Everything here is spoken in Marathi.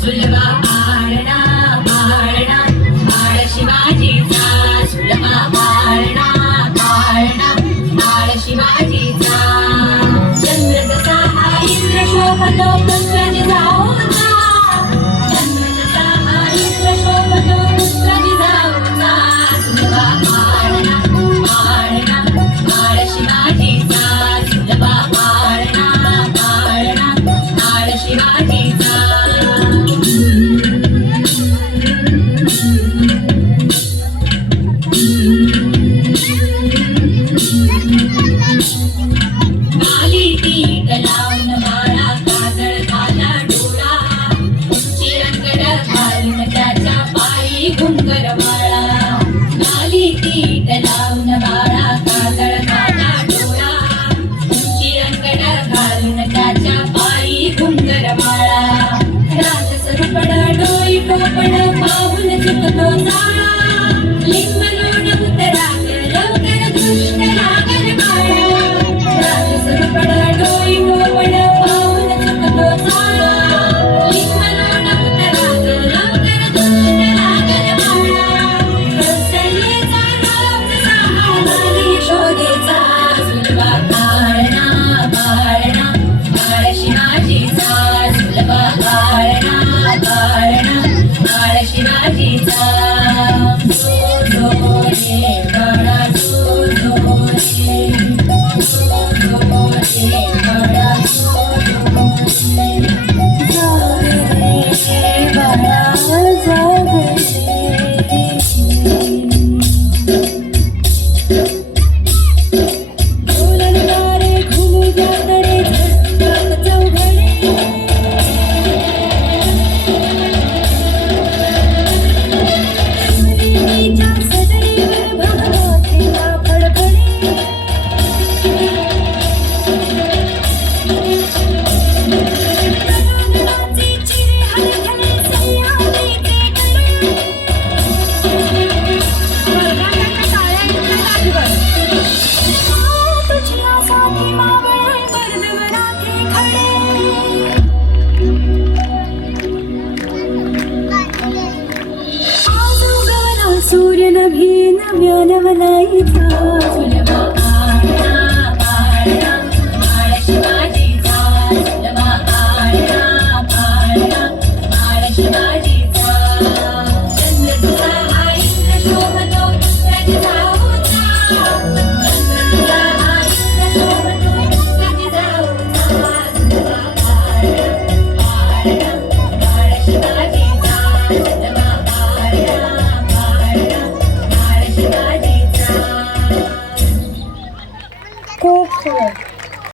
सुलभा पाळणा पाळणा बाळ शिवाजीचा सुलभा पाळणा पाळणा बाळ शिवाजीचा चंद्र जसा हा इंद्र शोभतो पुत्र जाऊचा चंद्र जसा हा इंद्र शोभतो पुत्र जाऊचा सुलभा पाळणा पाळणा बाळ शिवाजीचा सुलभा पाळणा पाळणा बाळ शिवाजीचा आली ती तलावून बाळा काजळ झाला डोळा उंची रंगड घालून त्याच्या पायी घुंगर वाळा आली ती तलावून बाळा काजळ झाला डोळा उंची रंगड घालून त्याच्या पायी घुंगर वाळा राजसरुपड डोई टोपड पाहून चुकतो जाळा लिंब लोण उतरात लवकर दुष्ट लागल बाळा राजसरुपड डोई टोपड पाहून चुकतो जाळा लिंब लोण उतरात लवकर दुष्ट लागल बाळा कौसल्येचा राज सांभाळली यशोदेचा सुलभा पाळणा पाळणा बाळ शिवाजीचा सुलभा पाळणा